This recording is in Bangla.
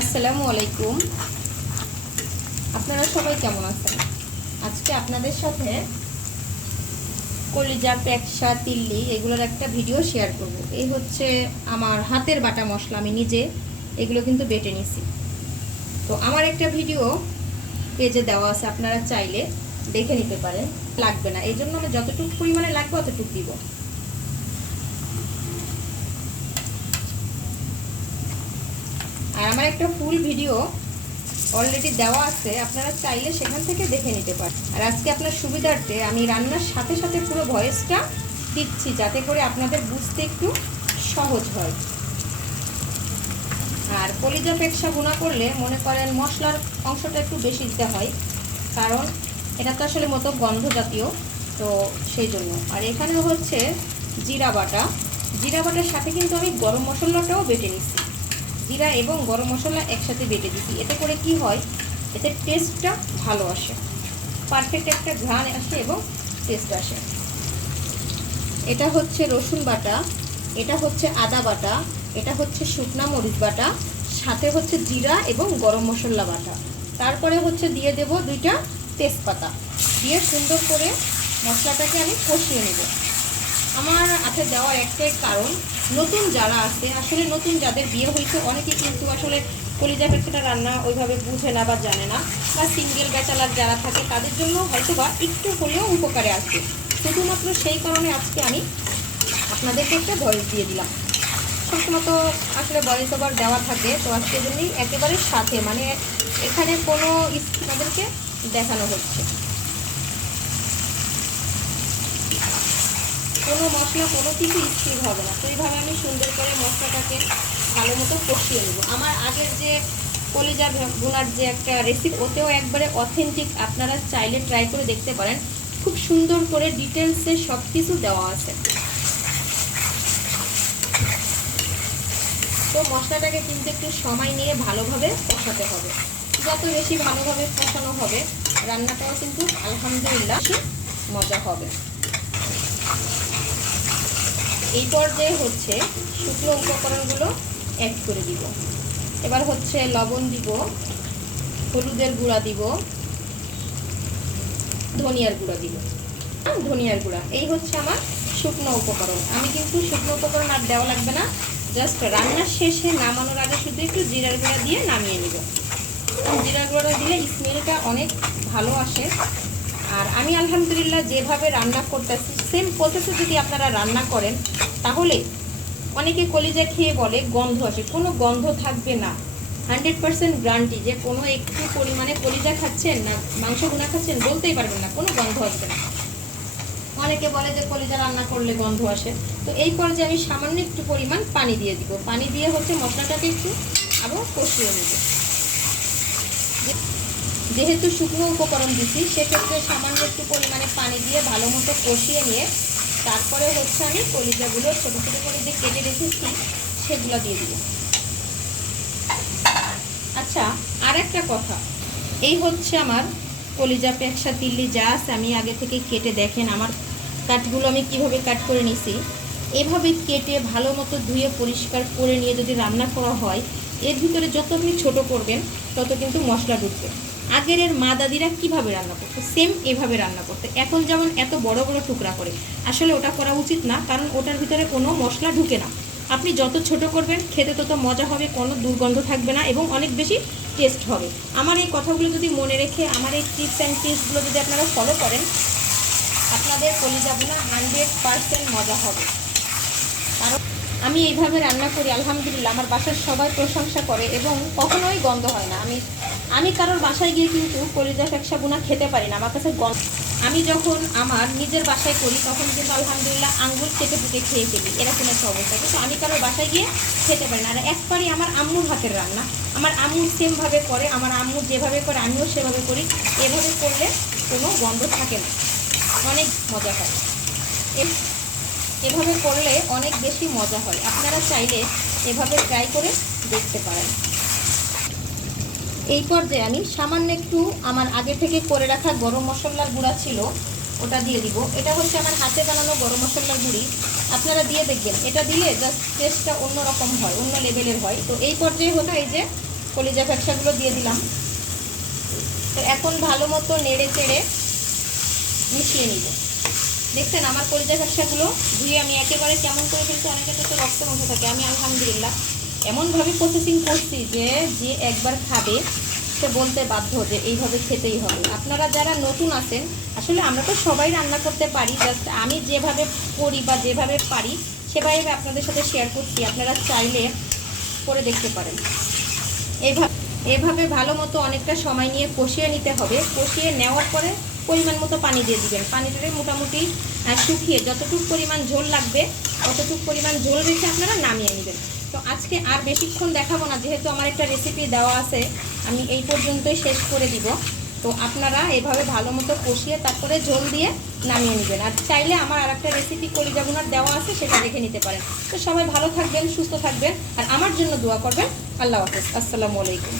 আসসালামু আলাইকুম। আপনারা সবাই কেমন আছেন? আজকে আপনাদের সাথে কলিজা, পেকসা, তিল্লি এগুলোর একটা ভিডিও শেয়ার করব। এই হচ্ছে আমার হাতের বাটা মশলা, আমি নিজে এগুলো কিন্তু বেটে নিছি। তো আমার একটা ভিডিও পেজে দেওয়া আছে, আপনারা চাইলে দেখে নিতে পারেন। লাগবে না, এই জন্য আমি যতটুকু পরিমাণে লাগবে অতটুকু দিব। আর আমার একটা ফুল ভিডিও অলরেডি দেওয়া আছে, আপনারা চাইলে সেখান থেকে দেখে নিতে পারেন। আর আজকে আপনার সুবিধার্থে আমি রান্নার সাথে সাথে পুরো ভয়েসটা দিচ্ছি, যাতে করে আপনাদের বুঝতে একটু সহজ হয়। আর কলিজা পেকসা ভুনা করলে মনে করেন মশলার অংশটা একটু বেশি দিতে হয়, কারণ এটা তো আসলে মতো গন্ধ জাতীয়, তো সেই জন্য। আর এখানে হচ্ছে জিরা বাটা, জিরা বাটার সাথে কিন্তু আমি গরম মশলাটাও বেটে নিচ্ছি। জিরা এবং গরম মশলা একসাথে বেটে দিচ্ছি। এতে করে কি হয়, এতে টেস্টটা ভালো আসে, পারফেক্ট একটা ঘ্রাণ আসে এবং টেস্ট আসে। এটা হচ্ছে রসুন বাটা, এটা হচ্ছে আদা বাটা, এটা হচ্ছে শুকনা মরিচ বাটা, সাথে হচ্ছে জিরা এবং গরম মশলা বাটা। তারপরে হচ্ছে দিয়ে দেব 2টা তেজপাতা, দিয়ে সুন্দর করে মশলাটাকে আমি কষিয়ে নেব। আমার হাতে দেওয়ার একটাই কারণ, নতুন যারা আছে, আসলে নতুন যাদের বিয়ে হয়েছে, অনেকে কিন্তু আসলে কলিজা পেকসাটা রান্না ওইভাবে বুঝে না বা জানে না, বা সিঙ্গেল ব্যাচেলার যারা থাকে তাদের জন্য হয়তো বা একটু হলেও উপকারে আসবে। শুধুমাত্র সেই কারণে আজকে আমি আপনাদেরকে একটা ভয়েস দিয়ে দিলাম। সবসময় তো আসলে ভয়েস ওভার দেওয়া থাকে, তো আজকের জন্যই একেবারে সাথে, মানে এখানে কোনো আপনাদেরকে দেখানো হচ্ছে, কোনো মশলা কোনো কিছু স্থির হবে না। তো এইভাবে আমি সুন্দর করে মশলাটাকে ভালো মতো কষিয়ে নেব। আমার আগের যে কলিজা ভুনার যে একটা রেসিপি, ওতেও একবারে অথেন্টিক, আপনারা চাইলে ট্রাই করে দেখতে পারেন। খুব সুন্দর করে ডিটেলসে সব কিছু দেওয়া আছে। তো মশলাটাকে কিন্তু একটু সময় নিয়ে ভালোভাবে কষাতে হবে। যত বেশি ভালোভাবে কষানো হবে, রান্নাটাও কিন্তু আলহামদুলিল্লাহ মজা হবে। এই পর্যায়ে হচ্ছে শুকনো উপকরণগুলো অ্যাড করে দিব। এবার হচ্ছে লবণ দিব, হলুদের গুঁড়া দিব, ধনিয়ার গুঁড়া দিব, ধনিয়ার গুঁড়া। এই হচ্ছে আমার শুকনো উপকরণ। আমি কিন্তু শুকনো উপকরণ আর দেওয়া লাগবে না, জাস্ট রান্নার শেষে নামানোর আগে শুধু একটু জিরার গুঁড়া দিয়ে নামিয়ে নিব। জিরার গুঁড়া দিলে স্মেলটা অনেক ভালো আসে। আর আমি আলহামদুলিল্লাহ যেভাবে রান্না করতেছি, সেম প্রসেসে যদি আপনারা রান্না করেন, তাহলে অনেকে কলিজা খেয়ে বলে গন্ধ আসে। কোনো গন্ধ থাকবে না, 100% গ্যারান্টি যে কোনো একটু পরিমাণে কলিজা খাচ্ছেন না মাংস ভুনা খাচ্ছেন, বলতেই পারবেন না, কোনো গন্ধ আসবে না। অনেকে বলে যে কলিজা রান্না করলে গন্ধ আসে। তো এই পর্যায়ে আমি সামান্য একটু পরিমাণ পানি দিয়ে দিব। পানি দিয়ে হচ্ছে মশলাটাকে একটু আবার কষিয়ে নেব। যেহেতু শুকনো উপকরণ দিচ্ছি, সেক্ষেত্রে সামান্য একটু পরিমাণে পানি দিয়ে ভালো মতো কষিয়ে নিয়ে তারপরে হচ্ছে আমি কলিজাগুলো ছোটো ছোটো করে যে কেটে রেখেছি সেগুলো দিয়ে দিব। আচ্ছা, আর একটা কথা, এই হচ্ছে আমার কলিজা, পেকসা, তিল্লি যা আছে আমি আগে থেকে কেটে দেখেন আমার কাটগুলো আমি কিভাবে কাট করে নিছি। এভাবে কেটে ভালো মতো ধুয়ে পরিষ্কার করে নিয়ে যদি রান্না করা হয়, এর ভিতরে যত আপনি ছোটো করবেন তত কিন্তু মশলা ঢুকবে। আগের মা দাদিরা কীভাবে রান্না করতো, সেম এভাবে রান্না করতে। এখন যেমন এত বড় বড় টুকরা করে, আসলে ওটা করা উচিত না, কারণ ওটার ভিতরে কোনো মশলা ঢুকে না। আপনি যত ছোট করবেন খেতে তত মজা হবে, কোনো দুর্গন্ধ থাকবে না এবং অনেক বেশি টেস্ট হবে। আমার এই কথাগুলো যদি মনে রেখে, আমার এই টিপস অ্যান্ড টিপসগুলো যদি আপনারা ফলো করেন, আপনাদের কলিজা ভুনা 100% মজা হবে। কারণ আমি এইভাবে রান্না করি, আলহামদুলিল্লাহ আমার বাসার সবাই প্রশংসা করে এবং কখনোই গন্ধ হয় না। আমি কারোর বাসায় গিয়ে কিন্তু কলিজা পেকসা ভুনা খেতে পারি না, আমার কাছে গন্ধ। আমি যখন আমার নিজের বাসায় করি তখন কিন্তু আলহামদুলিল্লাহ আঙ্গুল চেটে পুটে খেয়ে ফেলি, এরকম একটা অবস্থা। কিন্তু আমি কারোর বাসায় গিয়ে খেতে পারি না। আর একবারই আমার আম্মুর হাতের রান্না, আমার আম্মু সেমভাবে করে, আমার আম্মু যেভাবে করে আমিও সেভাবে করি। এভাবে করলে কোনো গন্ধ থাকে না, অনেক মজা হয়। এভাবে করলে অনেক বেশি মজা হয়। আপনারা চাইলে এভাবে ট্রাই করে দেখতে পারেন। এই পর্যায়ে আমি সামান্য একটু আমার আগে থেকে করে রাখা গরম মশলার গুঁড়া ছিল, ওটা দিয়ে দিব। এটা হচ্ছে আমার হাতে বানানো গরম মশলার গুঁড়ি, আপনারা দিয়ে দেখবেন, এটা দিলে জাস্ট টেস্টটা অন্যরকম হয়, অন্য লেভেলের হয়। তো এই পর্যায়ে হলো এই যে কলিজা ফ্যাকশাগুলো দিয়ে দিলাম। তো এখন ভালো মতো নেড়ে চেড়ে মিশিয়ে নিব। দেখছেন আমার কলিজা ফ্যাকশাগুলো ধুয়ে আমি একেবারে কেমন করে ফেলছি, অনেকে তো রক্ত মাংস থাকে, আমি আলহামদুলিল্লাহ এমনভাবে প্রসেসিং করছি যে যে একবার খাবে সে বলতে বাধ্য যে এইভাবে খেতেই হবে। আপনারা যারা নতুন আছেন, আসলে আমরা তো সবাই রান্না করতে পারি, জাস্ট আমি যেভাবে করি বা যেভাবে পারি সেভাবে আপনাদের সাথে শেয়ার করছি, আপনারা চাইলে করে দেখতে পারেন। এভাবে ভালো মতো অনেকটা সময় নিয়ে কষিয়ে নিতে হবে। কষিয়ে নেওয়ার পরে পরিমাণ মতো পানি দিয়ে দিবেন। পানিটাকে মোটামুটি শুকিয়ে যতটুকু পরিমাণ ঝোল লাগবে ততটুকু পরিমাণ ঝোল রেখে আপনারা নামিয়ে নেবেন। তো আজকে আর বেশিক্ষণ দেখাবো না, যেহেতু আমার একটা রেসিপি দেওয়া আছে, আমি এই পর্যন্তই শেষ করে দিব। তো আপনারা এভাবে ভালো মতো কষিয়ে তারপরে ঝোল দিয়ে নামিয়ে নেবেন। আর চাইলে আমার আর একটা রেসিপি কলিজা ভুনার দেওয়া আছে, সেটা দেখে নিতে পারেন। তো সবাই ভালো থাকবেন, সুস্থ থাকবেন, আর আমার জন্য দোয়া করবেন। আল্লাহ হাফেজ। আসসালামু আলাইকুম।